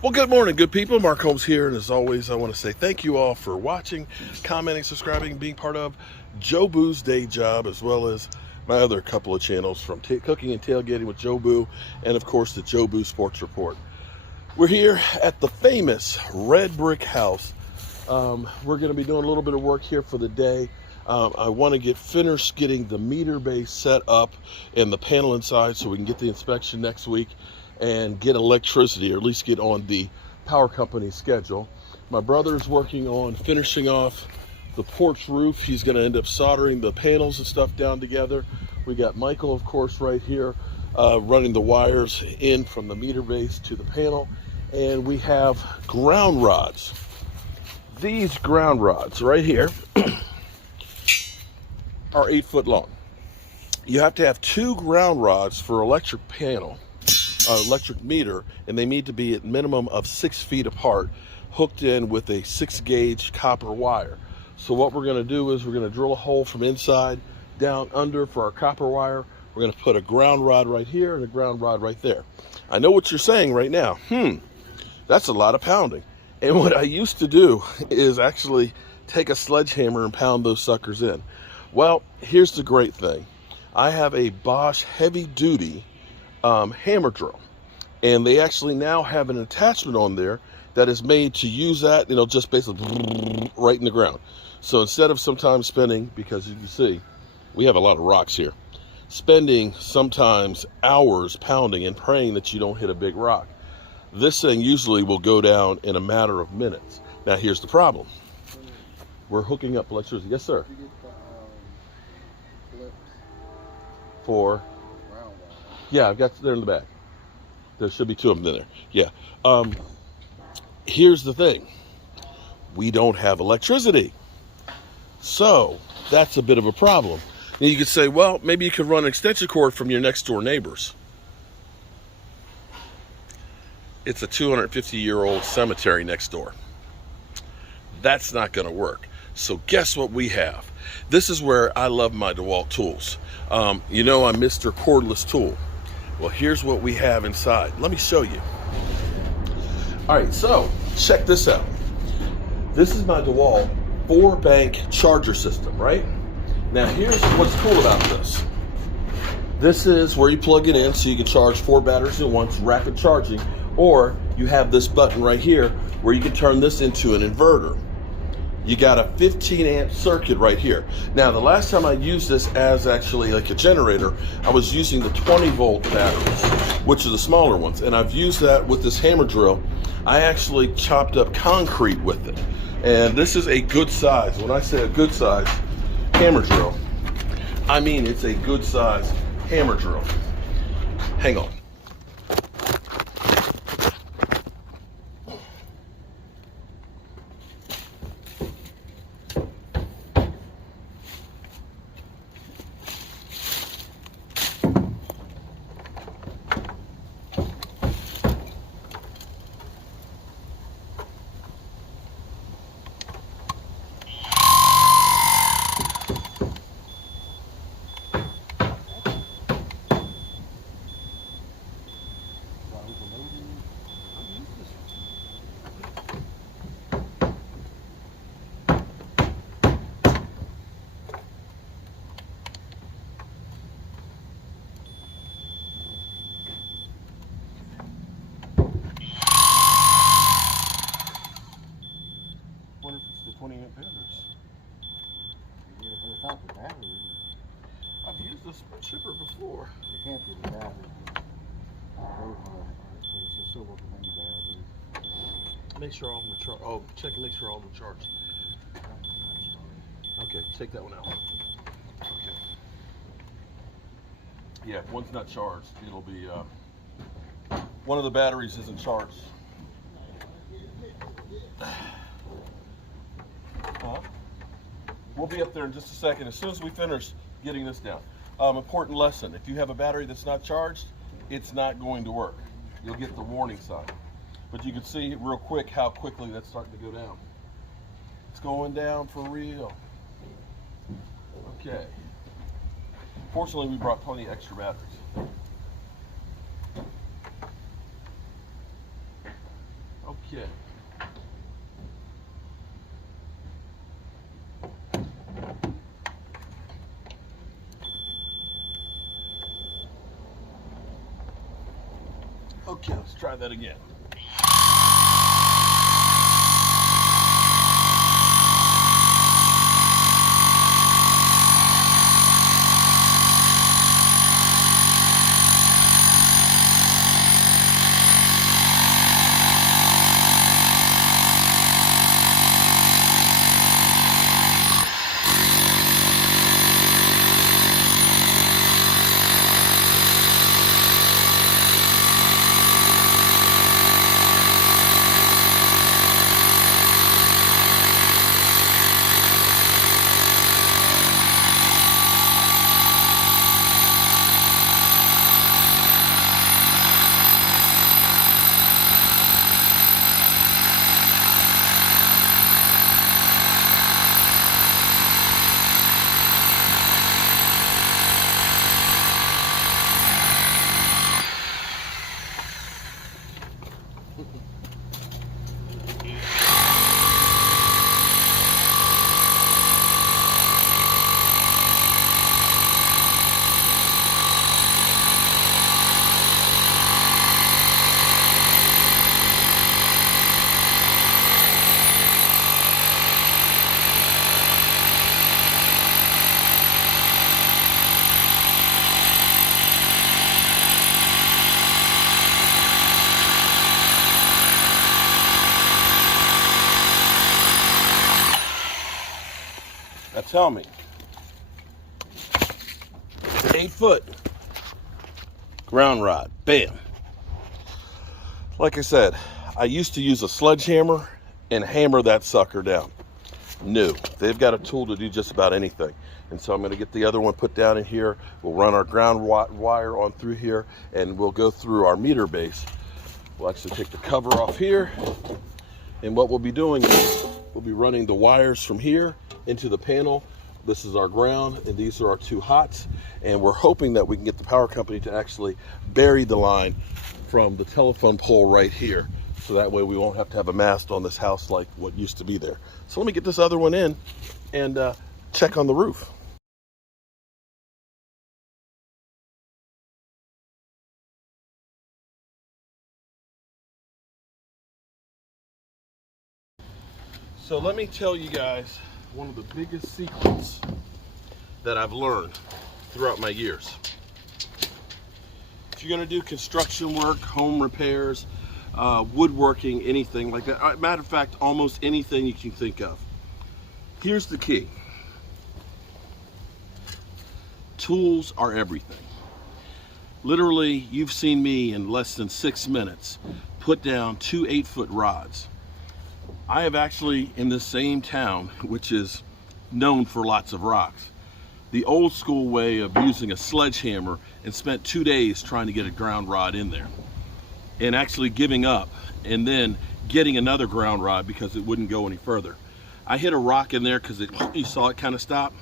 Well, good morning, good people. Mark Holmes here, and as always, I want to say thank you all for watching, commenting, subscribing, being part of Joe Boo's day job, as well as my other couple of channels from Cooking and Tailgating with Joe Boo, and of course the Joe Boo Sports Report. We're here at the famous Red Brick House. We're going to be doing a little bit of work here for the day. I want to get finished getting the meter base set up and the panel inside so we can get the inspection next week and get electricity, or at least get on the power company schedule. My brother's working on finishing off the porch roof. He's going to end up soldering the panels and stuff down together. We got Michael, of course, right here running the wires in from the meter base to the panel. And we have ground rods. These ground rods right here are 8 foot long. You have to have 2 ground rods for electric panel, electric meter, and they need to be at minimum of 6 feet apart, hooked in with a 6-gauge copper wire. So what we're going to do is we're going to drill a hole from inside down under for our copper wire. We're going to put a ground rod right here and a ground rod right there. I know what you're saying right now. That's a lot of pounding. And what I used to do is actually take a sledgehammer and pound those suckers in. Well, here's the great thing. I have a Bosch heavy-duty hammer drill, and they actually now have an attachment on there that is made to use that, just basically right in the ground. So instead of sometimes spending, because you can see we have a lot of rocks here, spending sometimes hours pounding and praying that you don't hit a big rock, this thing usually will go down in a matter of minutes. Now here's the problem. We're hooking up electricity. Yes, sir. For yeah, I've got there in the back. There should be 2 of them in there. Yeah. Here's the thing. We don't have electricity. So that's a bit of a problem. Now you could say, well, maybe you could run an extension cord from your next door neighbors. It's a 250-year-old cemetery next door. That's not going to work. So guess what we have? This is where I love my DeWalt tools. I'm Mr. Cordless Tool. Well, here's what we have inside. Let me show you. All right, so check this out. This is my DeWalt 4-bank charger system, right? Now, here's what's cool about this. This is where you plug it in so you can charge 4 batteries at once, rapid charging, or you have this button right here where you can turn this into an inverter. You got a 15-amp circuit right here. Now, the last time I used this as actually like a generator, I was using the 20-volt batteries, which are the smaller ones, and I've used that with this hammer drill. I actually chopped up concrete with it, and this is a good size. When I say a good size hammer drill, I mean it's a good size hammer drill. Hang on. Wonder if it's the 20-amp batteries. Yeah, but it's not the battery. I've used this chipper before. It can't be the battery. It's still working on the battery. Make sure all of them are charged. Oh, check and make sure all of them are charged. Okay, take that one out. Okay. Yeah, if one's not charged, it'll be, one of the batteries isn't charged. We'll be up there in just a second. As soon as we finish getting this down. Important lesson. If you have a battery that's not charged, it's not going to work. You'll get the warning sign. But you can see real quick how quickly that's starting to go down. It's going down for real. Okay. Fortunately, we brought plenty of extra batteries. Okay. Okay, let's try that again. Now tell me, 8-foot ground rod, bam. Like I said, I used to use a sledgehammer and hammer that sucker down. New. They've got a tool to do just about anything. And so I'm going to get the other one put down in here. We'll run our ground wire on through here, and we'll go through our meter base. We'll actually take the cover off here. And what we'll be doing is we'll be running the wires from here into the panel. This is our ground, and these are our two hots. And we're hoping that we can get the power company to actually bury the line from the telephone pole right here. So that way we won't have to have a mast on this house like what used to be there. So let me get this other one in and check on the roof. So let me tell you guys one of the biggest secrets that I've learned throughout my years. If you're going to do construction work, home repairs, woodworking, anything like that, matter of fact, almost anything you can think of, here's the key. Tools are everything. Literally, you've seen me in less than 6 minutes put down 2 8-foot rods. I have actually, in the same town, which is known for lots of rocks, the old school way of using a sledgehammer, and spent 2 days trying to get a ground rod in there and actually giving up and then getting another ground rod because it wouldn't go any further. I hit a rock in there because you saw it kind of stop,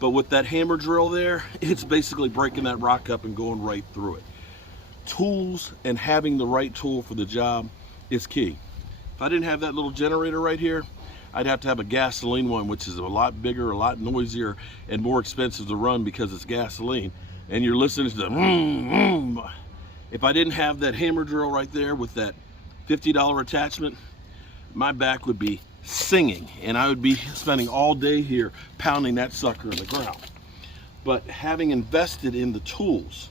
but with that hammer drill there, it's basically breaking that rock up and going right through it. Tools and having the right tool for the job is key. If I didn't have that little generator right here, I'd have to have a gasoline one, which is a lot bigger, a lot noisier, and more expensive to run because it's gasoline. And you're listening to the If I didn't have that hammer drill right there with that $50 attachment, my back would be singing, and I would be spending all day here pounding that sucker in the ground. But having invested in the tools,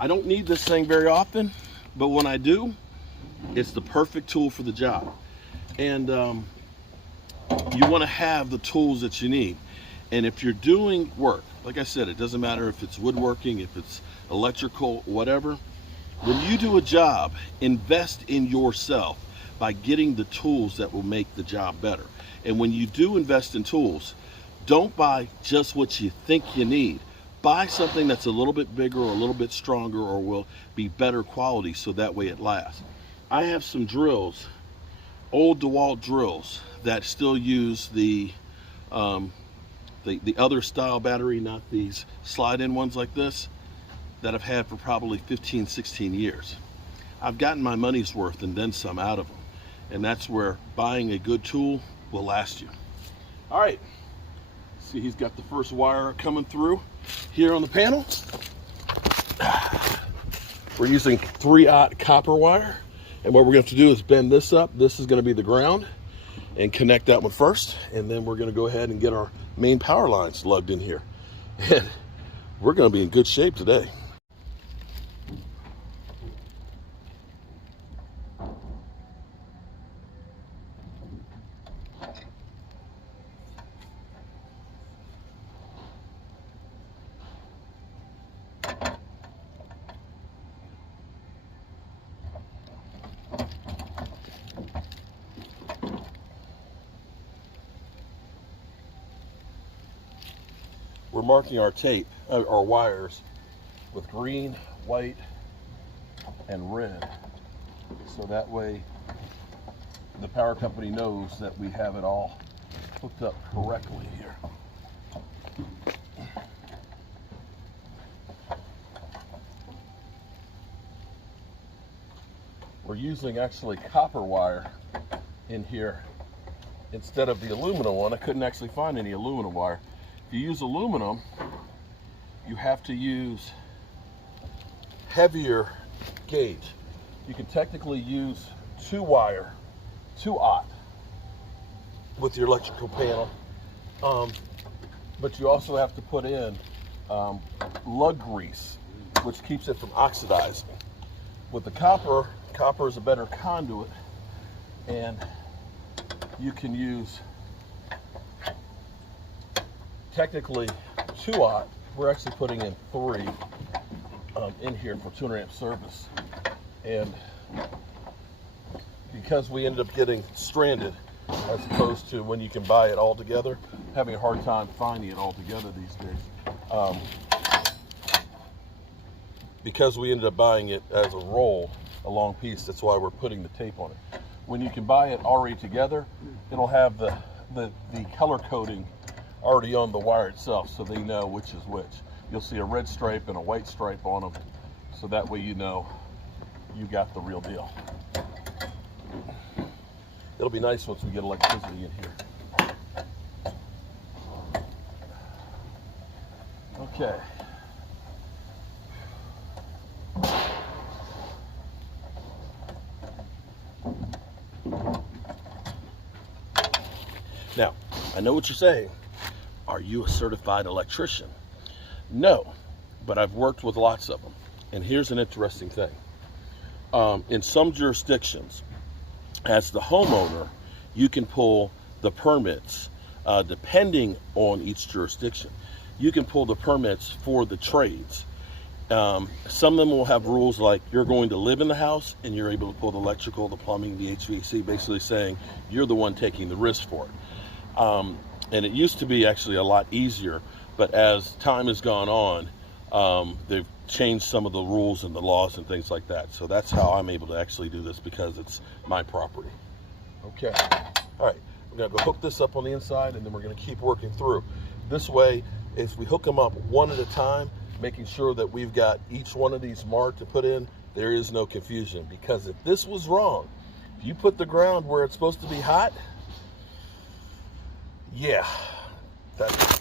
I don't need this thing very often, but when I do, it's the perfect tool for the job. And you want to have the tools that you need. And if you're doing work, like I said, it doesn't matter if it's woodworking, if it's electrical, whatever. When you do a job, invest in yourself by getting the tools that will make the job better. And when you do invest in tools, don't buy just what you think you need. Buy something that's a little bit bigger or a little bit stronger or will be better quality so that way it lasts. I have some drills, old DeWalt drills, that still use the other style battery, not these slide-in ones like this, that I've had for probably 15, 16 years. I've gotten my money's worth and then some out of them. And that's where buying a good tool will last you. All right, see, he's got the first wire coming through here on the panel. We're using 3/0 copper wire, and what we're going to have to do is bend this up. This is going to be the ground, and connect that one first, and then we're going to go ahead and get our main power lines lugged in here, and we're going to be in good shape today. We're marking our tape, our wires, with green, white, and red. So that way the power company knows that we have it all hooked up correctly here. We're using actually copper wire in here instead of the aluminum one. I couldn't actually find any aluminum wire. If you use aluminum, you have to use heavier gauge. You can technically use 2/0 with your electrical panel, but you also have to put in lug grease, which keeps it from oxidizing. With the copper is a better conduit, and you can use technically 2/0. We're actually putting in 3 in here for 200 amp service, and because we ended up getting stranded as opposed to when you can buy it all together, having a hard time finding it all together these days, because we ended up buying it as a roll, a long piece. That's why we're putting the tape on it. When you can buy it already together, it'll have the color coding already on the wire itself, so they know which is which. You'll see a red stripe and a white stripe on them, so that way you know you got the real deal. It'll be nice once we get electricity in here. Okay. Now, I know what you're saying. Are you a certified electrician? No, but I've worked with lots of them. And here's an interesting thing. In some jurisdictions, as the homeowner, you can pull the permits, depending on each jurisdiction. You can pull the permits for the trades. Some of them will have rules like you're going to live in the house and you're able to pull the electrical, the plumbing, the HVAC, basically saying you're the one taking the risk for it. And it used to be actually a lot easier, but as time has gone on, they've changed some of the rules and the laws and things like that. So that's how I'm able to actually do this, because it's my property. Okay, all right, we're gonna go hook this up on the inside, and then we're gonna keep working through. This way, if we hook them up one at a time, making sure that we've got each one of these marked to put in, there is no confusion. Because if this was wrong, if you put the ground where it's supposed to be hot, yeah, that's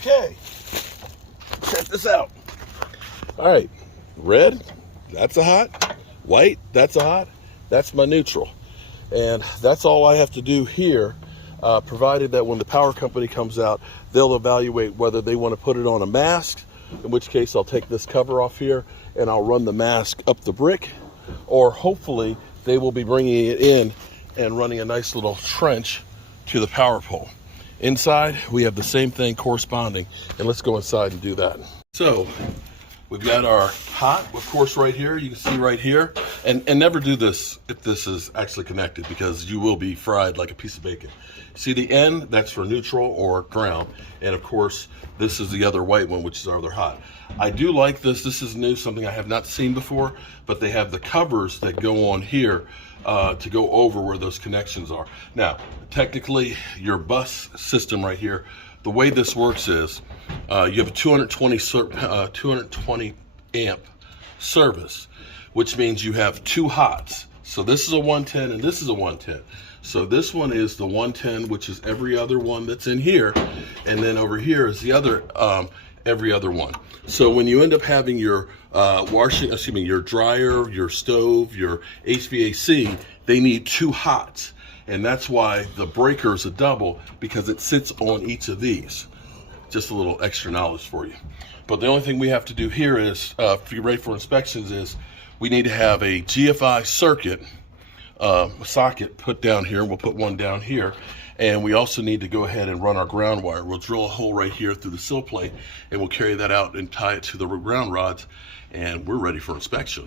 Okay, check this out. All right, red, that's a hot. White, that's a hot. That's my neutral. And that's all I have to do here, provided that when the power company comes out, they'll evaluate whether they want to put it on a mask, in which case I'll take this cover off here and I'll run the mask up the brick, or hopefully they will be bringing it in and running a nice little trench to the power pole. Inside, we have the same thing corresponding, and let's go inside and do that. So, we've got our hot, of course, right here. You can see right here. And never do this if this is actually connected, because you will be fried like a piece of bacon. See the end? That's for neutral or ground. And of course, this is the other white one, which is our other hot. I do like this. This is new, something I have not seen before, but they have the covers that go on here to go over where those connections are. Now, technically, your bus system right here, the way this works is you have a 220 amp service, which means you have two hots. So this is a 110 and this is a 110. So this one is the 110, which is every other one that's in here, and then over here is the other every other one. So when you end up having your your dryer, your stove, your HVAC, they need two hots. And that's why the breaker is a double, because it sits on each of these. Just a little extra knowledge for you. But the only thing we have to do here is, if you're ready for inspections, is we need to have a GFI circuit, socket put down here. We'll put one down here. And we also need to go ahead and run our ground wire. We'll drill a hole right here through the sill plate, and we'll carry that out and tie it to the ground rods, and we're ready for inspection.